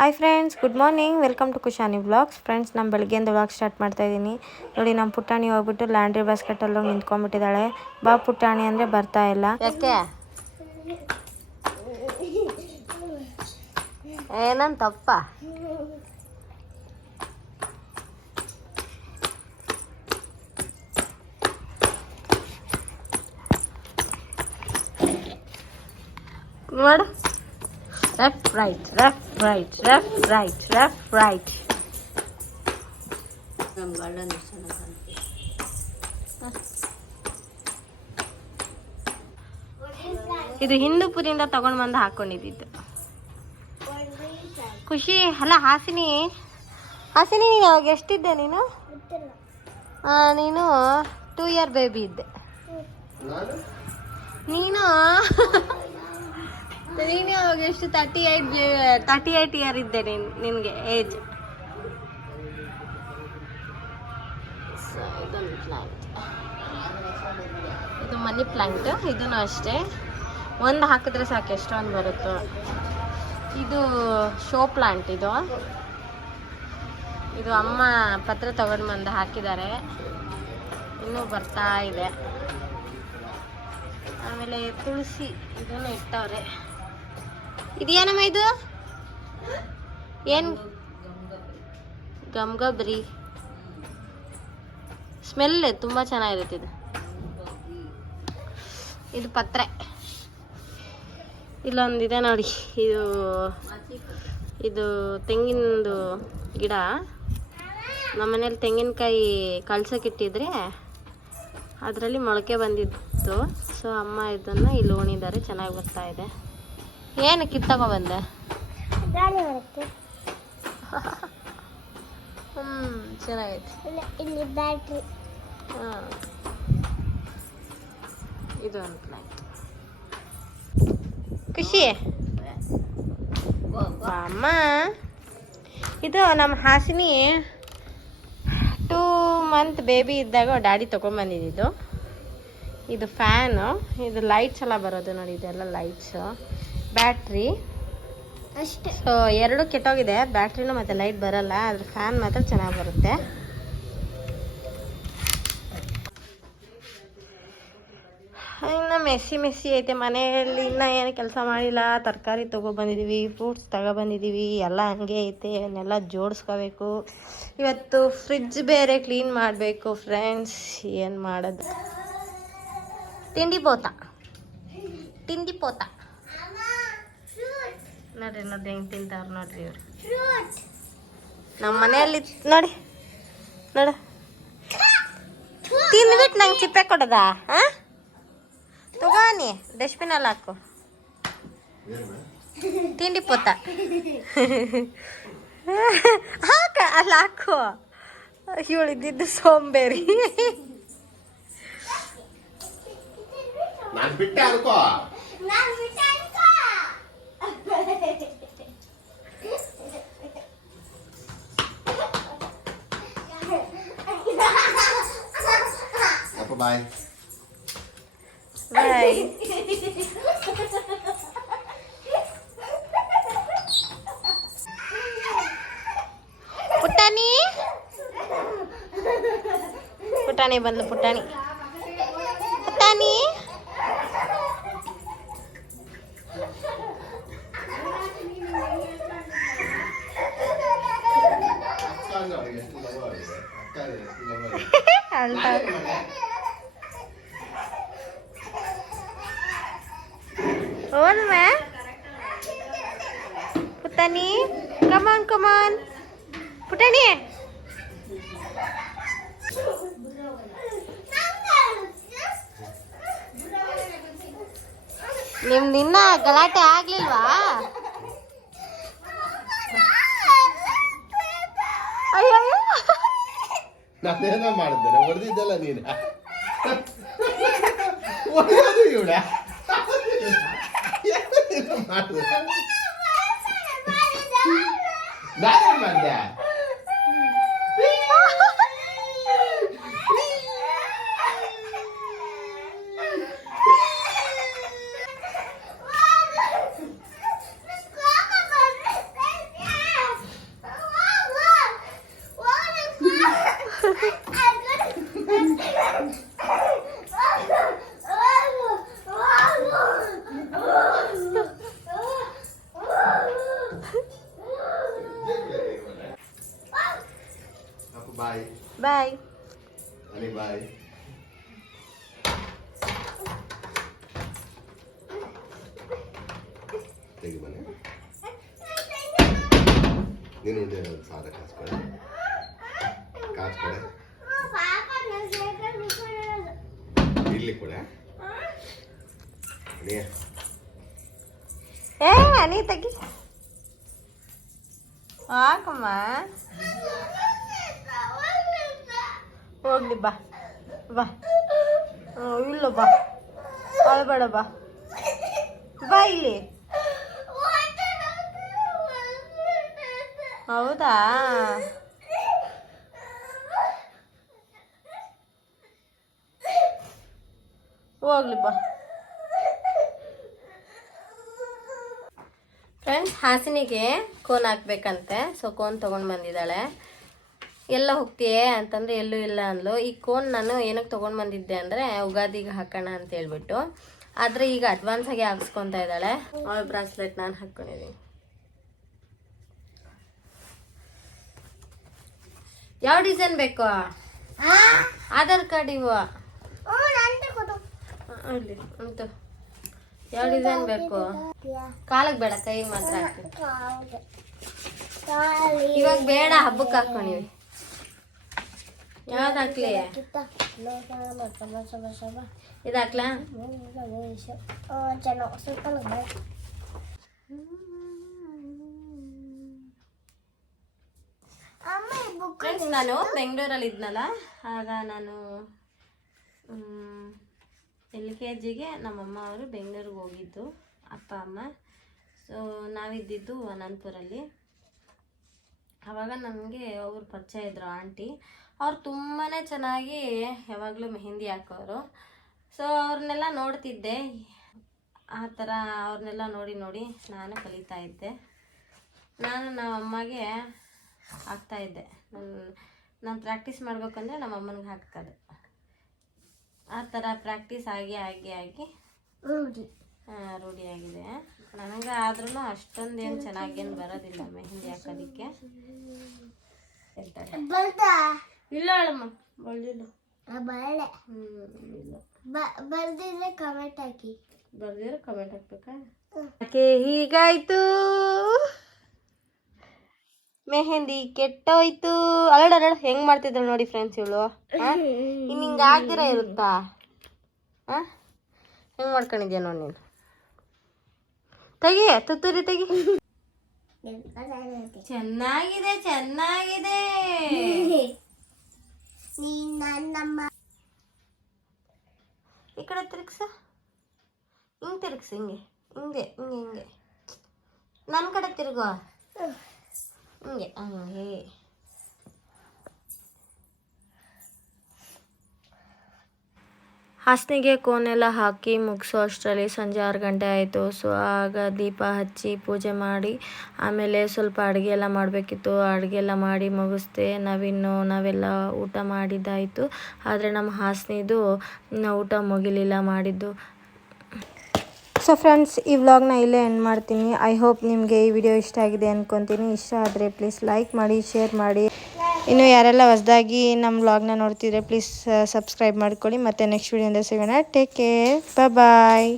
Hi friends, good morning. Welcome to Kushani vlogs. Friends, ನಾನು ಬೆಳಗ್ಗೆಯಿಂದ vlog start ಮಾಡ್ತಾಯಿದ್ದೀನಿ. ನೋಡಿ, ನಮ್ಮ ಪುಟಾಣಿ ಹೋಗ್ಬಿಟ್ಟು ಲ್ಯಾಂಡ್ರಿ ಬಾಸ್ಕೆಟಲ್ಲಿ ಹೋಗಿ ನಿಂತ್ಕೊಂಡ್ಬಿಟ್ಟಿದ್ದಾಳೆ. ಬಾ ಪುಟಾಣಿ ಅಂದರೆ ಬರ್ತಾ ಇಲ್ಲ. ಯಾಕೆ ಏನಂತಪ್ಪ? ನೋಡು, left right left right left right left right. ನಮ್ಮ ಗಂಡನ ಇದು ಹಿಂದೂಪುರಿಂದ ತಗೊಂಡು ಬಂದು ಹಾಕೊಂಡಿದ್ದು. ಖುಷಿ ಅಲ್ಲ. ಹಾಸಿನಿ ನೀನು ಅವಾಗ ಎಷ್ಟಿದ್ದೆ? ನೀನು 2 ಇಯರ್ ಬೇಬಿ ಇದ್ದೆ. ನೀನು ಅವಾಗ ಎಷ್ಟು 38 ಇಯರ್ ಇದ್ದೆ ನಿನಗೆ ಏಜ್. ಇದೊಂದು ಪ್ಲಾಂಟ್, ಇದು ಮನಿ ಪ್ಲಾಂಟ್. ಇದೂ ಅಷ್ಟೇ, ಒಂದು ಹಾಕಿದ್ರೆ ಸಾಕು ಎಷ್ಟೊಂದು ಬರುತ್ತೋ. ಇದು ಶೋ ಪ್ಲಾಂಟ್. ಇದು ಅಮ್ಮ ಪತ್ರ ತಗೊಂಡು ಬಂದು ಹಾಕಿದ್ದಾರೆ, ಇನ್ನೂ ಬರ್ತಾ ಇದೆ. ಆಮೇಲೆ ತುಳಸಿ ಇದನ್ನು ಇಟ್ಟವ್ರೆ. ಇದೇನಮ್ಮ ಇದು? ಏನು? ಗಮ್ಗಬ್ರಿ ಸ್ಮೆಲ್ ತುಂಬ ಚೆನ್ನಾಗಿರುತ್ತೆ. ಇದು ಪತ್ರೆ. ಇಲ್ಲೊಂದಿದೆ ನೋಡಿ, ಇದು ತೆಂಗಿನದು ಗಿಡ. ನಮ್ಮನೇಲಿ ತೆಂಗಿನಕಾಯಿ ಕಳ್ಸೋಕ್ಕಿಟ್ಟಿದ್ರೆ ಅದರಲ್ಲಿ ಮೊಳಕೆ ಬಂದಿತ್ತು. ಸೊ ಅಮ್ಮ ಇದನ್ನು ಇಲ್ಲಿ ಉಣಿದ್ದಾರೆ, ಚೆನ್ನಾಗಿ ಬರ್ತಾ ಇದೆ. ಏನು ಕಿತ್ತಗೋ ಬಂದೆ? ಚೆನ್ನಾಗೈತೆ. ಇಲ್ಲಿ ಬ್ಯಾಟ್ರಿ. ಇದು ಒಂದು ಪ್ಲಾಂಟ್. ಖುಷಿ ಅಮ್ಮ, ಇದು ನಮ್ಮ ಹಾಸಿನಿ 2 ಮಂತ್ ಬೇಬಿ ಇದ್ದಾಗ ಡ್ಯಾಡಿ ತೊಗೊಂಬಂದಿದ್ದು. ಇದು ಫ್ಯಾನು, ಇದು ಲೈಟ್ಸ್ ಎಲ್ಲ ಬರೋದು ನೋಡಿ. ಇದೆಲ್ಲ ಲೈಟ್ಸು, ಬ್ಯಾಟ್ರಿ ಅಷ್ಟೇ. ಸೊ 2 ಕೆಟ್ಟೋಗಿದೆ, ಬ್ಯಾಟ್ರಿನೂ ಮತ್ತು ಲೈಟ್ ಬರಲ್ಲ. ಅದ್ರ ಫ್ಯಾನ್ ಮಾತ್ರ ಚೆನ್ನಾಗಿ ಬರುತ್ತೆ. ಇನ್ನು ಮೆಸ್ಸಿ ಐತೆ ಮನೆಯಲ್ಲಿ. ಇನ್ನೂ ಏನು ಕೆಲಸ ಮಾಡಿಲ್ಲ. ತರಕಾರಿ ತೊಗೊಬಂದಿದ್ದೀವಿ, ಫ್ರೂಟ್ಸ್ ತಗೊಬಂದಿದ್ದೀವಿ, ಎಲ್ಲ ಹಂಗೆ ಐತೆ. ಅವನ್ನೆಲ್ಲ ಜೋಡಿಸ್ಕೋಬೇಕು. ಇವತ್ತು ಫ್ರಿಡ್ಜ್ ಬೇರೆ ಕ್ಲೀನ್ ಮಾಡಬೇಕು ಫ್ರೆಂಡ್ಸ್. ಏನು ಮಾಡೋದು? ತಿಂಡಿ ಪೋತ ನೋಡ್ರಿ ಹೆಂಗೆ ತಿಂತಾವ್ರು ನೋಡ್ರಿ ಇವ್ರು. ನಮ್ಮ ಮನೆಯಲ್ಲಿ ನೋಡಿ ತಿಂದ್ಬಿಟ್ಟು ನಂಗೆ ಚಿಪ್ಪೆ ಕೊಡೋದಾ? ತಗೋನಿ, ಡಸ್ಟ್ಬಿನಲ್ಲಿ ಹಾಕು. ತಿಂಡಿ ಪೋತ ಹಾಕ, ಅಲ್ಲಿ ಹಾಕು. ಇವಳಿದ್ದು ಸೋಂಬೇರಿ. ಬಾಯ್ ಬಾಯ್. ಪುಟಾಣಿ ಬಂದ್ಲು. ಪುಟಾಣಿ ಪುಟಾಣಿ, ಕಮಾನ್ ಪುಟಾಣಿ. ನಿಮ್ದಿನ್ನ ಗಲಾಟೆ ಆಗ್ಲಿಲ್ವಾ? ಅಯ್ಯೋ, ನಾನೇನೋ ಮಾಡಿದ್ದೇನೆ, ಹೊಡೆದಿದ್ದಲ್ಲ ನೀನು. ಹೊಡೆಯೋದು ಇವಳ ಮಾಡಿದೆ. ನಾನೇನು ಮಾಡಿದೆ? ಬಾಯ್ ಬಾಯ್. ಅನಿ ಬಾಯ್. ತೆಗಿ ಮನೆ ನೀನು ಉಂಡೆ ಸಾರ ಕಾಸ್ಕೊಡೆ ಇಲ್ಲಿ ಕೂಡ ಏ ಅನಿ ತೆಗಿ ಹಾಕಮ್ಮ. ಹೋಗ್ಲಿ ಬಾ ಬಾ. ಇಲ್ಲ ಬಾ, ಅಳ್ಬೇಡ ಬಾ. ಬಾ ಇಲ್ಲಿ. ಹೌದಾ, ಹೋಗ್ಲಿ ಬಾ. ಫ್ರೆಂಡ್ಸ್, ಹಾಸಿನಿಗೆ ಕೋನ್ ಹಾಕ್ಬೇಕಂತೆ. ಸೊ ಕೋನ್ ತೊಗೊಂಡು ಬಂದಿದ್ದಾಳೆ. ಎಲ್ಲ ಹೋಗ್ತೀಯೇ ಅಂತಂದರೆ ಎಲ್ಲೂ ಇಲ್ಲ ಅಂದ್ಲು. ಈ ಕೋನ್ ನಾನು ಏನಕ್ಕೆ ತೊಗೊಂಡು ಬಂದಿದ್ದೆ ಅಂದರೆ ಉಗಾದಿಗೆ ಹಾಕೋಣ ಅಂತ ಹೇಳ್ಬಿಟ್ಟು. ಆದರೆ ಈಗ ಅಡ್ವಾನ್ಸಾಗಿ ಹಾಕ್ಸ್ಕೊತಾ ಇದ್ದಾಳೆ. ಅವಳ ಬ್ರಾಸ್ಲೆಟ್ ನಾನು ಹಾಕ್ಕೊಂಡಿದ್ದೀನಿ. ಯಾವ ಡಿಸೈನ್ ಬೇಕು? ಆಧಾರ್ ಕಾರ್ಡ್ ಇವು ಅಲ್ಲಿ ಉಂಟು. ಯಾವ ಡಿಸೈನ್ ಬೇಕು? ಕಾಲಿಗೆ ಬೇಡ, ಕೈಗೆ ಮಾತ್ರ ಹಾಕಿ. ಇವಾಗ ಬೇಡ, ಹಬ್ಬಕ್ಕೆ ಹಾಕೊಂಡಿವಿ. ಯಾವ್ದು ಹಾಕ್ಲಿ? ಇದು ಹಾಕ್ಲಾ? ಫ್ರೆಂಡ್ಸ್, ನಾನು ಬೆಂಗಳೂರಲ್ಲಿ ಇದ್ನಲ್ಲ, ಆಗ ನಾನು LKGಗೆ ನಮ್ಮಮ್ಮ ಅವರು ಬೆಂಗಳೂರಿಗೆ ಹೋಗಿದ್ದು, ಅಪ್ಪ ಅಮ್ಮ. ಸೊ ನಾವಿದ್ದಿದ್ದು ಅನಂತಪುರಲ್ಲಿ. ಆವಾಗ ನನಗೆ ಅವ್ರು ಪರಿಚಯ ಇದ್ದರು, ಆಂಟಿ. ಅವ್ರು ತುಂಬಾ ಚೆನ್ನಾಗಿ ಯಾವಾಗಲೂ ಮೆಹಂದಿ ಹಾಕೋರು. ಸೊ ಅವ್ರನ್ನೆಲ್ಲ ನೋಡ್ತಿದ್ದೆ. ಆ ಥರ ಅವ್ರನ್ನೆಲ್ಲ ನೋಡಿ ನೋಡಿ ನಾನು ಕಲಿತಾ ಇದ್ದೆ. ನಾನು ನಮ್ಮ ಅಮ್ಮಗೆ ಹಾಕ್ತಾಯಿದ್ದೆ. ನಾನು ಪ್ರಾಕ್ಟೀಸ್ ಮಾಡ್ಬೇಕಂದ್ರೆ ನಮ್ಮ ಅಮ್ಮನಿಗೆ ಹಾಕೋದು. ಆ ಥರ ಪ್ರಾಕ್ಟೀಸ್ ಆಗಿ ಆಗಿ ಆಗಿ ರೂಢಿಯಾಗಿದೆ ನನಗೆ. ಆದ್ರೂ ಅಷ್ಟೊಂದೇನು ಚೆನ್ನಾಗೇನು ಬರೋದಿಲ್ಲ ಮೆಹಂದಿ ಹಾಕೋದಕ್ಕೆ. ಇಲ್ಲ ಅಳಮ್ಮ, ಬಳ್ಳಿಲ್ಲ. ಬರ್ದಿದ್ರೆ ಕಮೆಂಟ್ ಹಾಕಿ. ಬರ್ದಿದ್ರೆ ಕಮೆಂಟ್ ಹಾಕ್ಬೇಕಾ? ಯಾಕೆ ಹೀಗಾಯ್ತು? ಮೆಹಂದಿ ಕೆಟ್ಟೋಯ್ತು. ಅರಡ ಹೆಂಗ್ ಮಾಡ್ತಿದ್ದಾಳೆ ನೋಡಿ ಫ್ರೆಂಡ್ಸ್ ಇವಳು. ಇನ್ನು ಹಿಂಗೆ ಆಗ್ದಿರ ಇರುತ್ತಾ? ಹೆಂಗ್ ಮಾಡ್ಕೊಂಡಿದ್ಯಾ ನೋಡಿ ನೀನು. ತೆಗಿ, ತುತ್ತೂರಿ ತೆಗಿ. ಚೆನ್ನಾಗಿದೆ, ಚೆನ್ನಾಗಿದೆ. ಈ ಕಡೆ ತಿರುಗ್ಸ. ಹಿಂಗೆ ತಿರುಗ್ಸ, ಹಿಂಗೆ ಹಿಂಗೆ ಹಿಂಗೆ ಹಿಂಗೆ. ನನ್ನ ಕಡೆ ತಿರುಗುವ. ಹಿಂಗೆ ಹಂಗೆ. ಹಾಸನಿಗೆ ಕೋನೆಲ್ಲ ಹಾಕಿ ಮುಗಿಸೋ ಅಷ್ಟರಲ್ಲಿ ಸಂಜೆ 6 ಗಂಟೆ ಆಯಿತು. ಸೊ ಆಗ ದೀಪ ಹಚ್ಚಿ ಪೂಜೆ ಮಾಡಿ ಆಮೇಲೆ ಸ್ವಲ್ಪ ಅಡುಗೆ ಎಲ್ಲ ಮಾಡಬೇಕಿತ್ತು. ಅಡುಗೆ ಎಲ್ಲ ಮಾಡಿ ಮುಗಿಸ್ದೆ. ನಾವೆಲ್ಲ ಊಟ ಮಾಡಿದ್ದಾಯಿತು. ಆದರೆ ನಮ್ಮ ಹಾಸನಿದು ಊಟ ಮುಗಿಲಿಲ್ಲ ಮಾಡಿದ್ದು. ಸೊ ಫ್ರೆಂಡ್ಸ್, ಈ ವ್ಲಾಗ್ನ ಇಲ್ಲೇ ಎಂಡ್ ಮಾಡ್ತೀನಿ. ಐ ಹೋಪ್ ನಿಮಗೆ ಈ ವಿಡಿಯೋ ಇಷ್ಟ ಆಗಿದೆ ಅಂದ್ಕೊತೀನಿ. ಇಷ್ಟ ಆದರೆ ಪ್ಲೀಸ್ ಲೈಕ್ ಮಾಡಿ, ಶೇರ್ ಮಾಡಿ. ಇನ್ನು ಯಾರೆಲ್ಲ ಹೊಸದಾಗಿ ನಮ್ಮ ವ್ಲಾಗ್ನ ನೋಡ್ತಿದ್ರೆ ಪ್ಲೀಸ್ ಸಬ್ಸ್ಕ್ರೈಬ್ ಮಾಡ್ಕೊಳ್ಳಿ. ಮತ್ತು ನೆಕ್ಸ್ಟ್ ವಿಡಿಯೋದಿಂದ ಸಿಗೋಣ. ಟೇಕ್ ಕೇರ್, ಬಾಯ್.